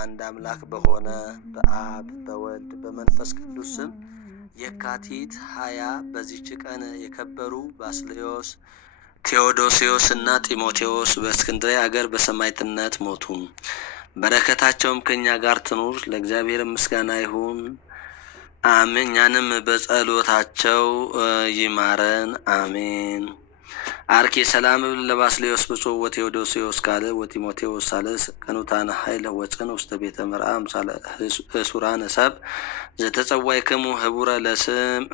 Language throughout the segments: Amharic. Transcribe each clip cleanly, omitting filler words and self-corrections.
አንድ አምላክ በሆነ በአብ በወልድ በመንፈስ ቅዱስ ስም የካቲት 20 በዚህች ቀን የከበሩ ባስልዮስ፣ ቴዎዶሲዮስ እና ጢሞቴዎስ በእስክንድርያ አገር በሰማዕትነት ሞቱ። በረከታቸውም ከኛ ጋር ትኑር፣ ለእግዚአብሔር ምስጋና ይሁን አሜን። እኛንም በጸሎታቸው ይማረን አሜን። አርኬ ሰላም ለባስልዮስ ብፁዕ ወቴዎዶሲዮስ ካለ ወጢሞቴዎስ ሳልስ ቀኑታን ኃይል ወፅን ውስተ ቤተ መርአም ሳለ እሱራን ሰብ ዘተጸዋይክሙ ህቡረ ለስም።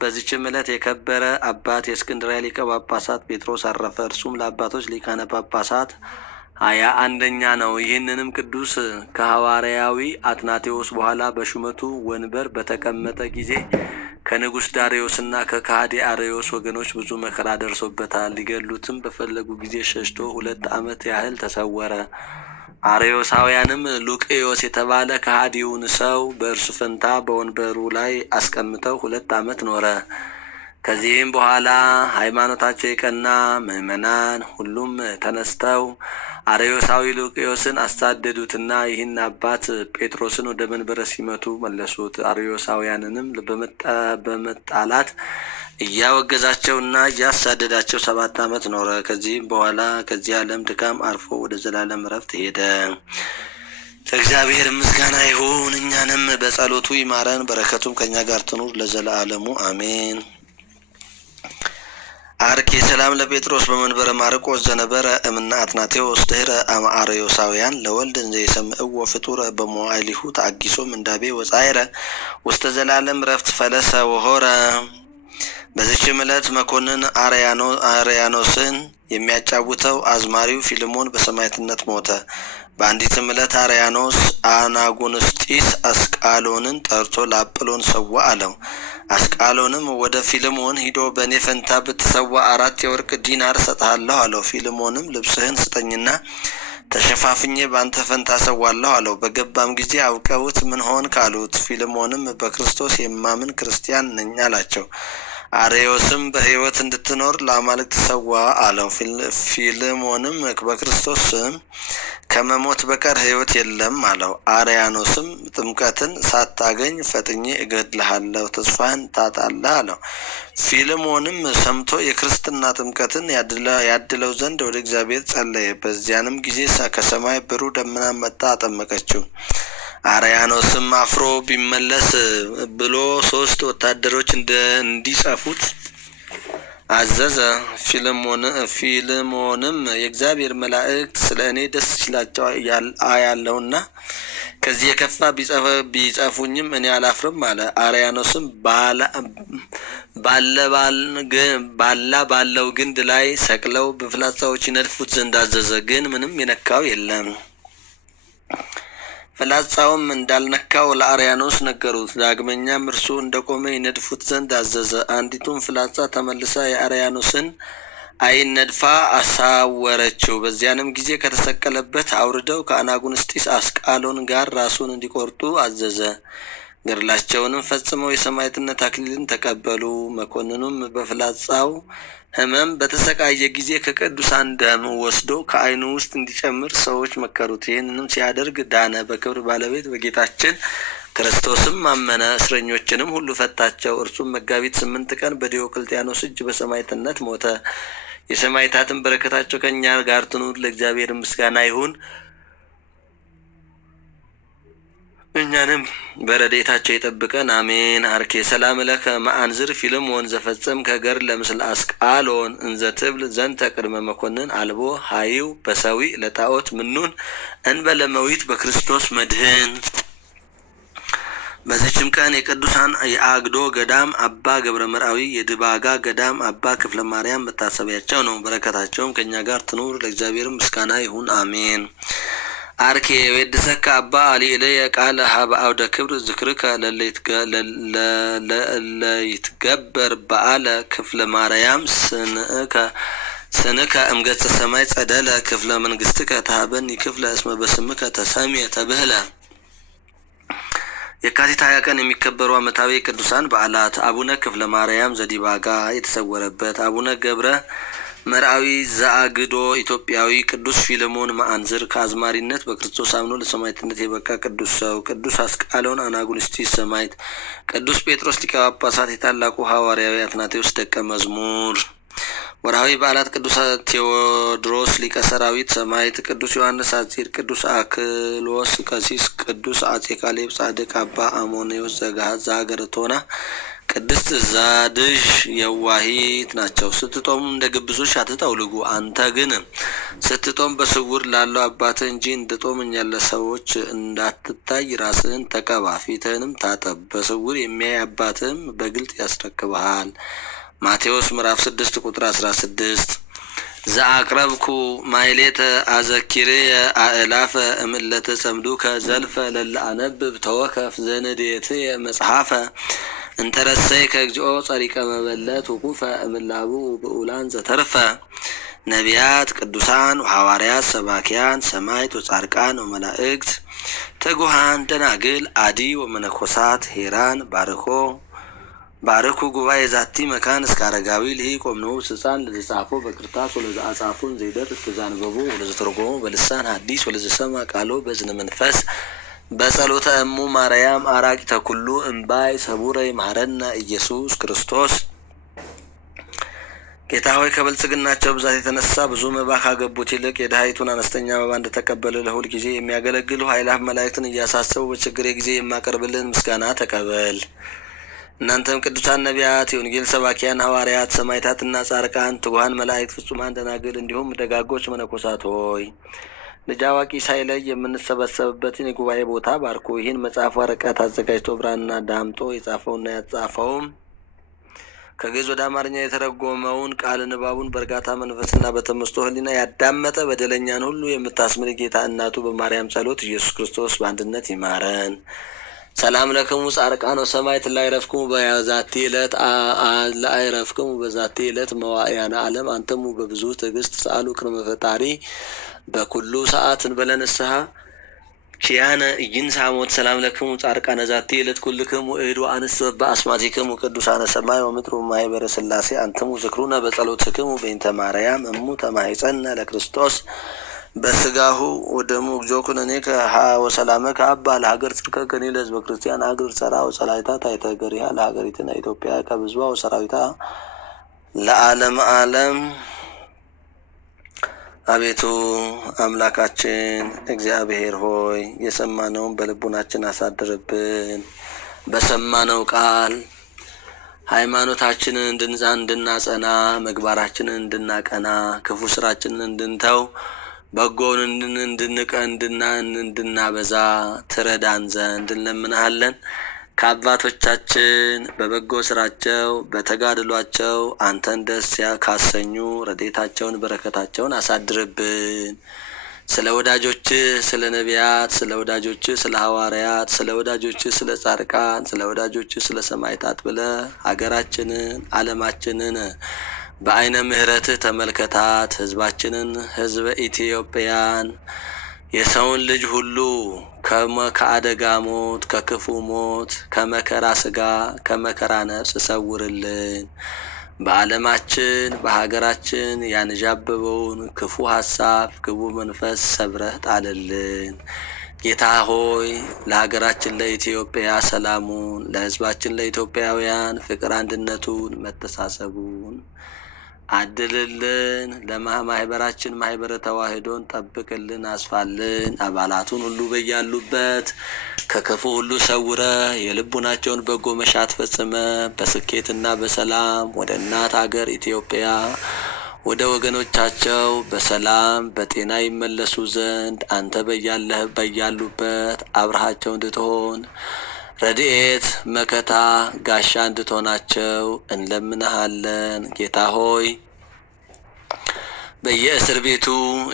በዚችም ዕለት የከበረ አባት የእስክንድርያ ሊቀ ጳጳሳት ጴጥሮስ አረፈ። እርሱም ለአባቶች ሊቃነ ጳጳሳት 21ኛ ነው። ይህንንም ቅዱስ ከሐዋርያዊ አትናቴዎስ በኋላ በሹመቱ ወንበር በተቀመጠ ጊዜ ከንጉሥ ዳርዮስና ከካህዲ አርዮስ ወገኖች ብዙ መከራ ደርሶበታል። ሊገሉትም በፈለጉ ጊዜ ሸሽቶ 2 ዓመት ያህል ተሰወረ። አርዮሳውያንም ሉቅዮስ የተባለ ከሃዲውን ሰው በእርሱ ፈንታ በወንበሩ ላይ አስቀምጠው 2 ዓመት ኖረ። ከዚህም በኋላ ሃይማኖታቸው የቀና ምዕመናን ሁሉም ተነስተው አርዮሳዊ ሉቅዮስን አሳደዱትና ይህን አባት ጴጥሮስን ወደ መንበረ ሲመቱ መለሱት። አርዮሳውያንንም በመጣላት እያወገዛቸውና እያሳደዳቸው 7 ዓመት ኖረ። ከዚህም በኋላ ከዚህ ዓለም ድካም አርፎ ወደ ዘላለም እረፍት ሄደ። ለእግዚአብሔር ምስጋና ይሁን፣ እኛንም በጸሎቱ ይማረን፣ በረከቱም ከኛ ጋር ትኑር ለዘላለሙ አሜን። አርኬ ሰላም ለጴጥሮስ በመንበረ ማርቆስ ዘነበረ እምነ አትናቴዎስ ድህረ አርዮሳውያን ለወልድ እንዘ የሰምዕዎ ፍጡረ በመዋዕሊሁ ተአጊሶ ምንዳቤ ወጻይረ ውስተ ዘላለም ረፍት ፈለሰ ወሆረ። በዚችም ዕለት መኮንን አርያኖስን የሚያጫውተው አዝማሪው ፊልሞን በሰማዕትነት ሞተ። በአንዲትም ዕለት አርያኖስ አናጉንስጢስ አስቃሎንን ጠርቶ ለአጵሎን ሰዋ አለው። አስቃሎንም ወደ ፊልሞን ሂዶ በእኔ ፈንታ ብትሰዋ 4 የወርቅ ዲናር እሰጥሃለሁ አለው። ፊልሞንም ልብስህን ስጠኝና ተሸፋፍኜ በአንተ ፈንታ ሰዋለሁ አለው። በገባም ጊዜ አውቀውት ምን ሆንክ አሉት። ፊልሞንም በክርስቶስ የማምን ክርስቲያን ነኝ አላቸው። አርዮስም በሕይወት እንድትኖር ለአማልክት ሰዋ አለው። ፊልሞንም በክርስቶስ ስም ከመሞት በቀር ሕይወት የለም አለው። አርያኖስም ጥምቀትን ሳታገኝ ፈጥኜ እገድልሃለሁ፣ ተስፋህን ታጣለህ አለው። ፊልሞንም ሰምቶ የክርስትና ጥምቀትን ያድለው ዘንድ ወደ እግዚአብሔር ጸለየ። በዚያንም ጊዜ ከሰማይ ብሩህ ደመና መጣ፣ አጠመቀችው። አርያኖስም አፍሮ ቢመለስ ብሎ 3 ወታደሮች እንዲጸፉት አዘዘ። ፊልሞንም የእግዚአብሔር መላእክት ስለ እኔ ደስ ይላቸው አያለሁና ከዚህ የከፋ ቢጸፉኝም እኔ አላፍርም አለ። አርያኖስም ባለው ግንድ ላይ ሰቅለው በፍላጻዎች ይነድፉት ዘንድ አዘዘ። ግን ምንም የነካው የለም። ፍላጻውም እንዳልነካው ለአርያኖስ ነገሩት። ዳግመኛም እርሱ እንደቆመ ይነድፉት ዘንድ አዘዘ። አንዲቱም ፍላጻ ተመልሳ የአርያኖስን ዓይን ነድፋ አሳወረችው። በዚያንም ጊዜ ከተሰቀለበት አውርደው ከአናጉንስጢስ አስቃሎን ጋር ራሱን እንዲቆርጡ አዘዘ። ገድላቸውንም ፈጽመው የሰማዕትነት አክሊልን ተቀበሉ። መኮንኑም በፍላጻው ሕመም በተሰቃየ ጊዜ ከቅዱሳን ደም ወስዶ ከዓይኑ ውስጥ እንዲጨምር ሰዎች መከሩት። ይህንንም ሲያደርግ ዳነ። በክብር ባለቤት በጌታችን ክርስቶስም አመነ። እስረኞችንም ሁሉ ፈታቸው። እርሱም መጋቢት 8 ቀን በዲዮቅልጥያኖስ እጅ በሰማዕትነት ሞተ። የሰማዕታትን በረከታቸው ከእኛ ጋር ትኑር፣ ለእግዚአብሔር ምስጋና ይሁን፣ እኛንም በረድኤታቸው ይጠብቀን አሜን። አርኬ ሰላም ለከ መአንዝር ፊልሞን ዘፈጸም ከገር ለምስል አስቃሎን እንዘ ትብል ዘንተ ቅድመ መኮንን አልቦ ሀይው በሰዊ ለጣዖት ምኑን እንበለመዊት በክርስቶስ መድህን። በዚችም ቀን የቅዱሳን የአግዶ ገዳም አባ ገብረ መርአዊ፣ የድባጋ ገዳም አባ ክፍለ ማርያም መታሰቢያቸው ነው። በረከታቸውም ከእኛ ጋር ትኑር፣ ለእግዚአብሔር ምስጋና ይሁን አሜን። አርኬ ወድሰካ አባ አሊእለየ ቃለ ሀበ አውደ ክብር ዝክርከ ለይትገበር በዓለ ክፍለ ማርያም ስንከ እምገጸ ሰማይ ጸደለ ክፍለ መንግስትከ ተሃበኒ ክፍለ እስመ በስምከ ተሰምየ ተብህለ። የካቲት 20 ቀን የሚከበሩ ዓመታዊ ቅዱሳን በዓላት አቡነ ክፍለ ማርያም ዘዲባጋ የተሰወረበት፣ አቡነ ገብረ መርአዊ ዘአግዶ ኢትዮጵያዊ ቅዱስ ፊልሞን መአንዝር ከአዝማሪነት በክርስቶስ አምኖ ለሰማዕትነት የበቃ ቅዱስ ሰው። ቅዱስ አስቃሎን አናጉንስጢስ ሰማዕት። ቅዱስ ጴጥሮስ ሊቀ ጳጳሳት የታላቁ ሐዋርያዊ አትናቴዎስ ደቀ መዝሙር። ወርሃዊ በዓላት ቅዱስ ቴዎድሮስ ሊቀ ሰራዊት ሰማዕት፣ ቅዱስ ዮሐንስ አጺር፣ ቅዱስ አክሎስ ቀሲስ፣ ቅዱስ አጼ ካሌብ ጻድቅ፣ አባ አሞኔዎስ ዘሀገረ ቶና፣ ቅድስት ዛድዥ የዋሂት ናቸው። ስትጦሙ እንደ ግብዞች አትጠውልጉ፣ አንተ ግን ስትጦም በስውር ላለው አባትህ እንጂ እንደ ጦመኛ ለሰዎች እንዳትታይ ራስህን ተቀባ፣ ፊትህንም ታጠብ፣ በስውር የሚያይ አባትህም በግልጥ ያስረክብሃል። ማቴዎስ ምዕራፍ 6 ቁጥር 16። ዘአቅረብኩ ማይሌተ አዘኪርየ አእላፈ እምለተ ጸምዱከ ዘልፈ ለለ አነብብ ተወከፍ ዘንዴትየ መጽሐፈ እንተረሰይ ከእግዚኦ ጸሪቀ መበለት ውቁፈ እምላቡ ብኡላን ዘተርፈ። ነቢያት፣ ቅዱሳን ሐዋርያት፣ ሰባኪያን፣ ሰማዕት ወጻድቃን ወመላእክት፣ ትጉሃን ደናግል፣ አዲ ወመነኮሳት ሄራን ባርኩ ጉባኤ ዛቲ መካን እስከ አረጋዊ ልሂቅ ወምንዑስ ሕፃን ለዘጻፎ በክርታስ ወለዘአጻፎን ዘይደርስ ተዛንበቡ ወለዘተርጎሙ በልሳን ሐዲስ ወለዘሰማ ቃሎ በዝነ መንፈስ በጸሎተ እሙ ማርያም አራቂተ ኩሉ እምባይ ሰቡረ ይምሐረነ ኢየሱስ ክርስቶስ። ጌታ ሆይ ከብልጽግናቸው ብዛት የተነሳ ብዙ መባ ካገቡት ይልቅ የድሃይቱን አነስተኛ መባ እንደተቀበለ ለሁል ጊዜ የሚያገለግሉ ኃይላፍ መላእክትን እያሳሰቡ በችግሬ ጊዜ የማቀርብልን ምስጋና ተቀበል። እናንተም ቅዱሳን ነቢያት፣ የወንጌል ሰባኪያን ሐዋርያት፣ ሰማዕታትና ጻድቃን፣ ትጉሃን መላእክት፣ ፍጹማን ደናግል እንዲሁም ደጋጎች መነኮሳት ሆይ ልጅ አዋቂ ሳይለይ የምንሰበሰብበትን የጉባኤ ቦታ ባርኩ። ይህን መጽሐፍ ወረቀት አዘጋጅቶ ብራና ዳምጦ የጻፈውና ያጻፈውም ከግዕዝ ወደ አማርኛ የተረጎመውን ቃል ንባቡን በእርጋታ መንፈስና በተመስጦ ሕሊና ያዳመጠ በደለኛን ሁሉ የምታስምር ጌታ እናቱ በማርያም ጸሎት ኢየሱስ ክርስቶስ በአንድነት ይማረን። ሰላም ለክሙ ጻድቃን ወሰማዕት ላዕረፍክሙ በዛቲ ዕለት ላዕረፍክሙ በዛቲ ዕለት መዋዕያነ ዓለም አንተሙ በብዙ ትዕግስት ሰአሉ ቅድመ ፈጣሪ በኩሉ ሰዓት እንበለ ንስሐ ኪያነ ኢይንሣ ሞት። ሰላም ለክሙ ጻድቃነ ዛቲ ዕለት ኩልክሙ እድ ወአንስት በአስማቲክሙ ቅዱሳነ ሰማይ ወምድር ወማኅበረ ሥላሴ አንትሙ ዝክሩነ በጸሎትክሙ በእንተ ማርያም እሙ ተማኅፀነ ለክርስቶስ በስጋሁ ወደሙ እግዚኦ ኩነኔ ከሃ ወሰላመ ከአባ ለሀገር ጽድቀ ከኔ ለሕዝበ ክርስቲያን አገር ጸራ ወጸላይታ ታይተገሪያ ለሀገሪትና ኢትዮጵያ ከብዝባ ወሰራዊታ ለዓለም ዓለም። አቤቱ አምላካችን እግዚአብሔር ሆይ የሰማነውን በልቡናችን አሳድርብን። በሰማነው ቃል ሃይማኖታችንን እንድናጸና፣ ምግባራችንን እንድናቀና፣ ክፉ ስራችንን እንድንተው፣ በጎውን እንድናበዛ ትረዳን ዘንድ እንለምንሃለን። ከአባቶቻችን በበጎ ስራቸው በተጋድሏቸው አንተን ደስ ካሰኙ ረድኤታቸውን በረከታቸውን አሳድርብን። ስለ ወዳጆችህ ስለ ነቢያት፣ ስለ ወዳጆችህ ስለ ሐዋርያት፣ ስለ ወዳጆችህ ስለ ጻድቃን፣ ስለ ወዳጆችህ ስለ ሰማዕታት ብለህ ሀገራችንን ዓለማችንን በአይነ ምሕረትህ ተመልከታት። ህዝባችንን ህዝበ ኢትዮጵያን የሰውን ልጅ ሁሉ ከአደጋ ሞት፣ ከክፉ ሞት፣ ከመከራ ስጋ፣ ከመከራ ነፍስ ሰውርልን። በዓለማችን በሀገራችን ያንዣበበውን ክፉ ሀሳብ፣ ክፉ መንፈስ ሰብረህ ጣልልን። ጌታ ሆይ ለሀገራችን ለኢትዮጵያ ሰላሙን፣ ለህዝባችን ለኢትዮጵያውያን ፍቅር አንድነቱን፣ መተሳሰቡን አድልልን። ለማህበራችን ማህበረ ተዋህዶን ጠብቅልን፣ አስፋልን። አባላቱን ሁሉ በያሉበት ከክፉ ሁሉ ሰውረ የልቡናቸውን በጎ መሻት ፈጽመ በስኬትና በሰላም ወደ እናት ሀገር ኢትዮጵያ ወደ ወገኖቻቸው በሰላም በጤና ይመለሱ ዘንድ አንተ በያሉበት አብረሃቸው እንድትሆን ረድኤት መከታ ጋሻ እንድትሆናቸው እንለምንሃለን። ጌታ ሆይ በየእስር ቤቱ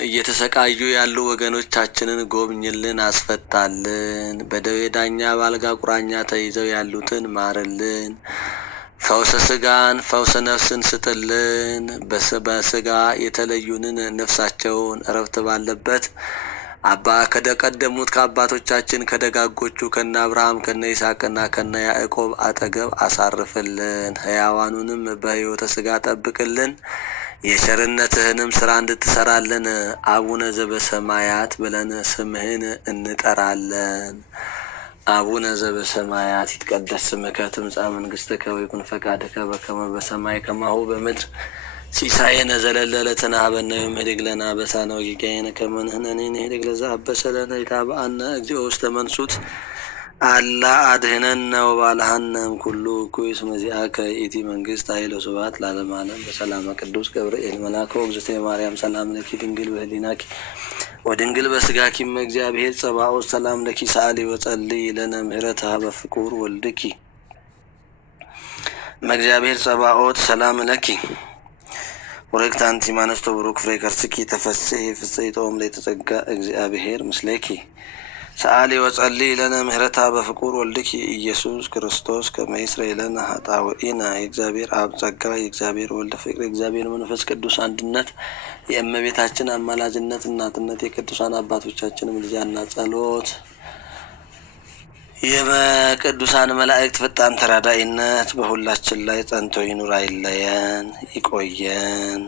እየተሰቃዩ ያሉ ወገኖቻችንን ጎብኝልን፣ አስፈታልን። በደዌ ዳኛ በአልጋ ቁራኛ ተይዘው ያሉትን ማርልን። ፈውሰ ስጋን ፈውሰ ነፍስን ስጥልን። በስጋ የተለዩንን ነፍሳቸውን እረፍት ባለበት ከቀደሙት ከአባቶቻችን ከደጋጎቹ ከነ አብርሃም ከነ ይስሐቅና ከነ ያዕቆብ አጠገብ አሳርፍልን። ሕያዋኑንም በሕይወተ ስጋ ጠብቅልን። የቸርነትህንም ስራ እንድትሰራለን አቡነ ዘበሰማያት ብለን ስምህን እንጠራለን። አቡነ ዘበሰማያት ይትቀደስ ስምከ ትምጻእ መንግሥትከ ወይኩን ፈቃድከ በከመ በሰማይ ከማሁ በምድር ሲሳየነ ዘለለዕለትነ ሀበነ ዮም ህድግ ለነ አበሳነ ወጌጋየነ ከመ ንሕነኒ ንህድግ ለዘአበሰ ለነ ኢታብአነ እግዚኦ ውስተ መንሱት አላ አድኅነነ ወባልሐነ እምኩሉ እኩይ እስመ ዚአከ ይእቲ መንግሥት ኃይል ወስብሐት ለዓለመ ዓለም። በሰላመ ቅዱስ ገብርኤል መልአከ ወእግዝእትየ ማርያም ሰላም ለኪ ድንግል በህሊናኪ ወድንግል በስጋኪ እመ እግዚአብሔር ጸባኦት ሰላም ለኪ ሰአሊ ወጸልይ ለነ ምህረተ ሀበ ፍቁር ወልድኪ እመ እግዚአብሔር ጸባኦት ሰላም ለኪ ወረክት አንቲ እምአንስቶ ቡሩክ ፍሬ ከርስኪ ተፈሥሒ ፍሥሕት ኦም ለተጸጋ እግዚአብሔር ምስሌኪ ሰአሊ ወጸልይ ለነ ምህረተ ሀበ ፍቁር ወልድኪ ኢየሱስ ክርስቶስ ከመ ይስረይ ለነ ኃጣውኢነ። የእግዚአብሔር አብ ጸጋ፣ የእግዚአብሔር ወልድ ፍቅር፣ የእግዚአብሔር መንፈስ ቅዱስ አንድነት፣ የእመቤታችን አማላጅነት፣ እናትነት፣ የቅዱሳን አባቶቻችን ምልጃና ጸሎት፣ የቅዱሳን መላእክት ፈጣን ተራዳኢነት በሁላችን ላይ ጸንቶ ይኑር አይለየን። ይቆየን።